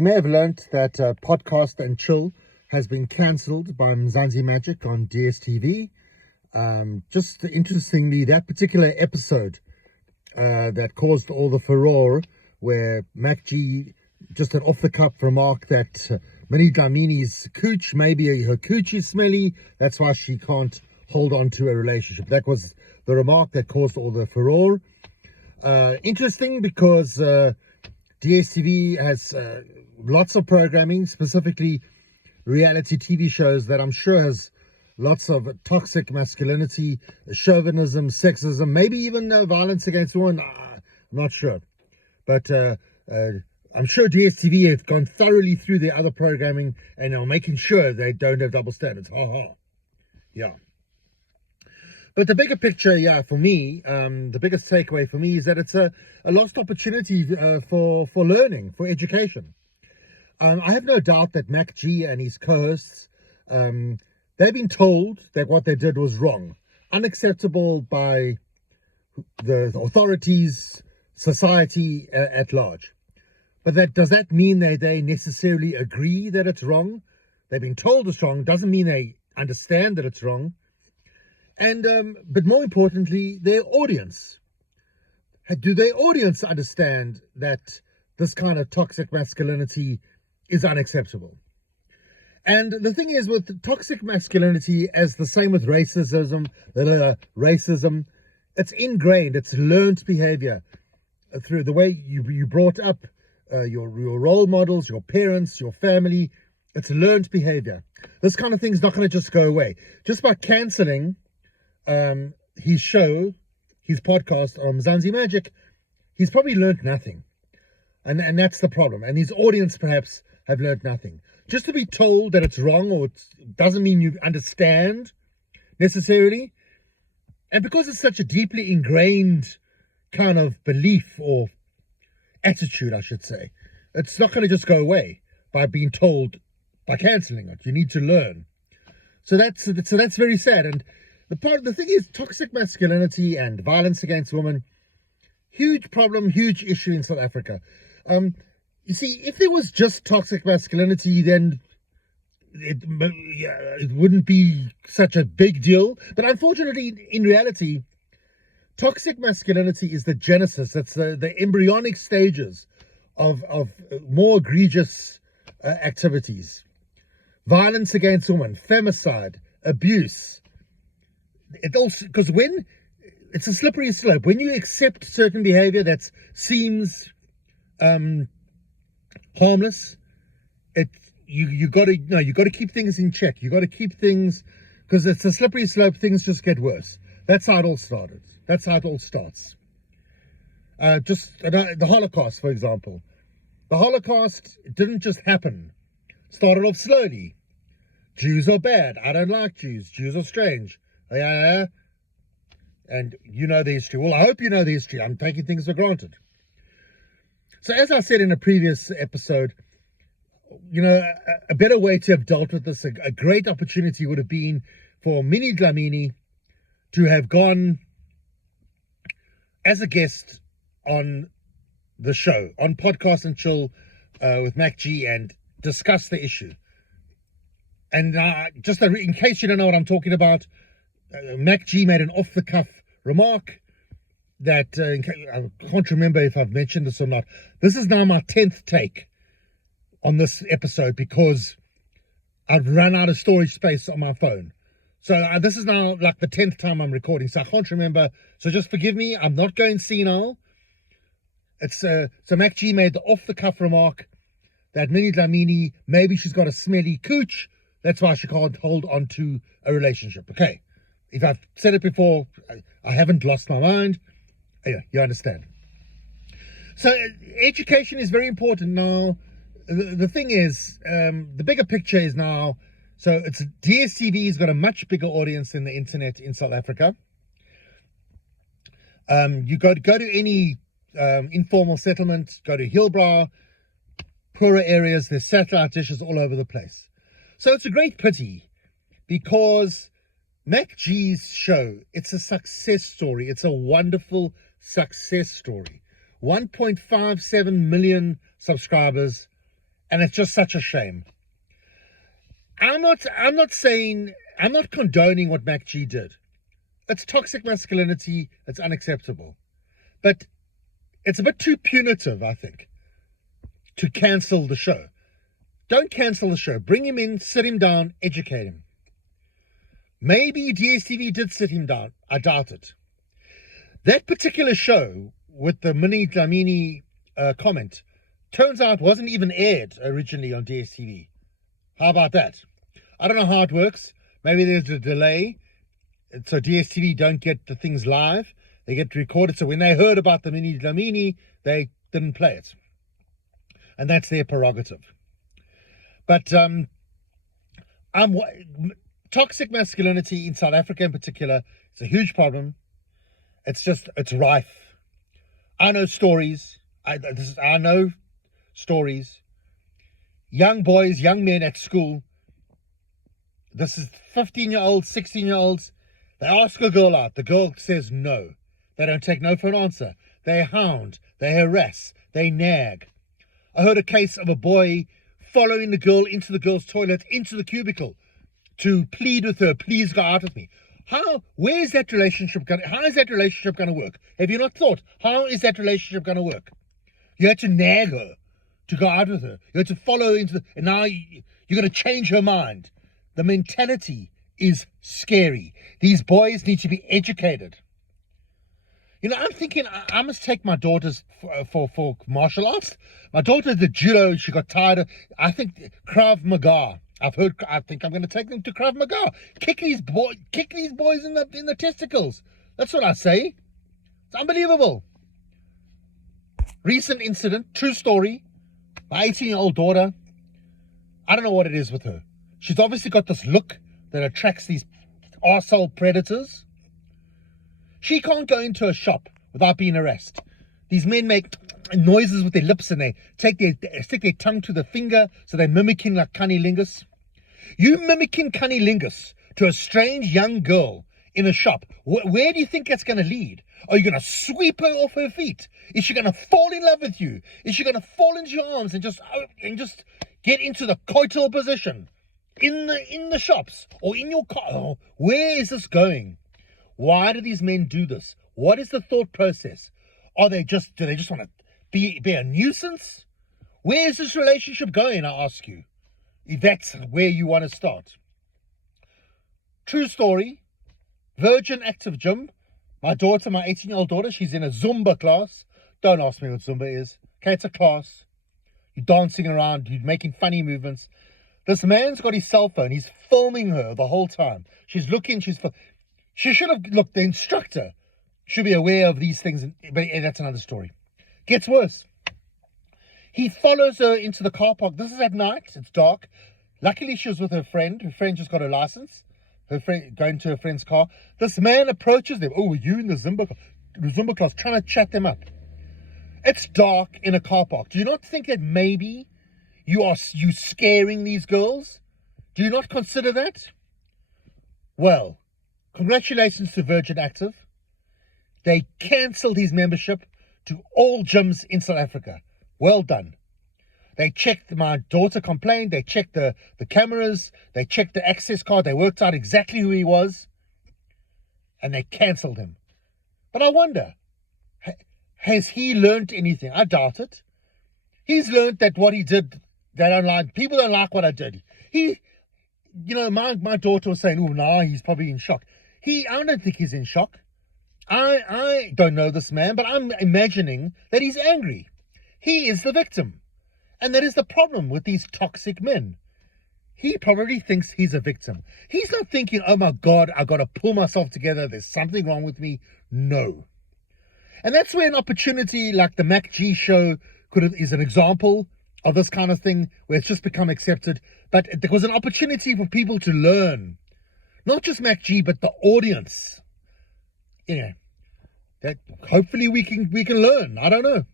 You may have learnt that Podcast and Chill has been cancelled by Mzanzi Magic on DSTV. Just interestingly, that particular episode that caused all the furore, where Mac G just an off-the-cuff remark that Minnie Dlamini's cooch, maybe her cooch is smelly, that's why she can't hold on to a relationship. That was the remark that caused all the furore. Interesting because DSTV has lots of programming, specifically reality TV shows that I'm sure has lots of toxic masculinity, chauvinism, sexism, maybe even violence against women. I'm not sure. But I'm sure DSTV have gone thoroughly through their other programming and are making sure they don't have double standards. Ha ha. Yeah. But the bigger picture, for me, the biggest takeaway for me is that it's a lost opportunity for learning, for education. I have no doubt that Mac G and his co-hosts, they've been told that what they did was wrong, unacceptable by the authorities, society at large. But does that mean they necessarily agree that it's wrong? They've been told it's wrong, doesn't mean they understand that it's wrong. And but more importantly, their audience. Do their audience understand that this kind of toxic masculinity is unacceptable? And the thing is, with toxic masculinity, as the same with racism, it's ingrained, it's learned behavior through the way you brought up your role models, your parents, your family. It's learned behavior. This kind of thing is not going to just go away. Just by cancelling his show, his podcast on Mzanzi Magic, he's probably learned nothing. And that's the problem. And his audience perhaps have learned nothing. Just to be told that it's wrong or it doesn't mean you understand necessarily. And because it's such a deeply ingrained kind of belief or attitude, I should say, it's not going to just go away by being told, by cancelling it. You need to learn. So that's very sad. And the thing is, toxic masculinity and violence against women, huge problem, huge issue in South Africa. You see, if there was just toxic masculinity, then it wouldn't be such a big deal. But unfortunately, in reality, toxic masculinity is the genesis. That's the embryonic stages of more egregious activities. Violence against women, femicide, abuse. It also, because when it's a slippery slope, when you accept certain behavior that seems harmless, you got to keep things in check. You got to keep things, because it's a slippery slope. Things just get worse. That's how it all started. That's how it all starts. The Holocaust, for example. The Holocaust didn't just happen. It started off slowly. Jews are bad. I don't like Jews. Jews are strange. Yeah. And you know the history. Well, I hope you know the history. I'm taking things for granted. So as I said in a previous episode, a better way to have dealt with this, a great opportunity would have been for Minnie Dlamini to have gone as a guest on the show, on Podcast and Chill with Mac G, and discuss the issue. And just in case you don't know what I'm talking about, Mac G made an off-the-cuff remark that I can't remember if I've mentioned this or not. This is now my 10th take on this episode because I've run out of storage space on my phone. So this is now like the 10th time I'm recording, so I can't remember. So just forgive me. I'm not going senile. It's so Mac G made the off-the-cuff remark that Minnie Dlamini, maybe she's got a smelly cooch. That's why she can't hold on to a relationship. Okay. If I've said it before, I haven't lost my mind. Yeah, you understand. So education is very important now. The thing is, the bigger picture is now, so it's DSTV's got a much bigger audience than the internet in South Africa. You go to any informal settlement, go to Hillbrow, poorer areas, there's satellite dishes all over the place. So it's a great pity because Mac G's show, it's a success story. It's a wonderful success story. 1.57 million subscribers And it's just such a shame. I'm not condoning what Mac G did. It's toxic masculinity. It's unacceptable. But it's a bit too punitive, I think, to cancel the show. Don't cancel the show. Bring him in, sit him down, educate him. Maybe DSTV did sit him down. I doubt it. That particular show with the Mini Dlamini comment turns out wasn't even aired originally on DSTV. How about that? I don't know how it works. Maybe there's a delay, so DSTV don't get the things live. They get recorded. So when they heard about the Mini Dlamini, they didn't play it. And that's their prerogative. But toxic masculinity in South Africa in particular, it's a huge problem. It's rife. I know stories. I know stories. Young boys, young men at school. This is 15-year-olds, 16-year-olds. They ask a girl out. The girl says no. They don't take no for an answer. They hound. They harass. They nag. I heard a case of a boy following the girl into the girl's toilet, into the cubicle, to plead with her, please go out with me. How is that relationship going to work? Have you not thought, how is that relationship going to work? You had to nag her to go out with her. You had to follow into and now you're going to change her mind. The mentality is scary. These boys need to be educated. I'm thinking I must take my daughters for martial arts. My daughter did judo. She got tired of, I think, Krav Maga. I think I'm going to take them to Krav Maga. Kick these boys in the testicles. That's what I say. It's unbelievable. Recent incident, true story. My 18-year-old daughter, I don't know what it is with her. She's obviously got this look that attracts these arsehole predators. She can't go into a shop without being harassed. These men make noises with their lips and they stick their tongue to the finger, so they're mimicking like cunnilingus. You mimicking cunnilingus to a strange young girl in a shop. Where do you think that's going to lead? Are you going to sweep her off her feet? Is she going to fall in love with you? Is she going to fall into your arms and just get into the coital position in the shops or in your car? Oh, where is this going? Why do these men do this? What is the thought process? Do they just want to be a nuisance? Where is this relationship going, I ask you? If that's where you want to start. True story. Virgin Active Gym. My daughter, my 18-year-old daughter, she's in a Zumba class. Don't ask me what Zumba is. Okay, it's a class. You're dancing around. You're making funny movements. This man's got his cell phone. He's filming her the whole time. She's looking. She should have looked. The instructor should be aware of these things. But that's another story. Gets worse. He follows her into the car park. This is at night. It's dark. Luckily, she was with her friend. Her friend just got her license. Her friend going to her friend's car. This man approaches them. Oh, are you in the Zumba class? Trying to chat them up. It's dark in a car park. Do you not think that maybe you scaring these girls? Do you not consider that? Well, congratulations to Virgin Active. They cancelled his membership to all gyms in South Africa. Well done. They checked, my daughter complained, they checked the cameras, they checked the access card, they worked out exactly who he was, and they cancelled him. But I wonder, has he learned anything? I doubt it. He's learned that what he did, they don't like, people don't like what I did. My daughter was saying, oh, no, he's probably in shock. I don't think he's in shock. I don't know this man, but I'm imagining that he's angry. He is the victim. And that is the problem with these toxic men. He probably thinks he's a victim. He's not thinking, oh my God, I've got to pull myself together. There's something wrong with me. No. And that's where an opportunity like the Mac G show is an example of this kind of thing, where it's just become accepted. But there was an opportunity for people to learn. Not just Mac G, but the audience. That hopefully we can learn. I don't know.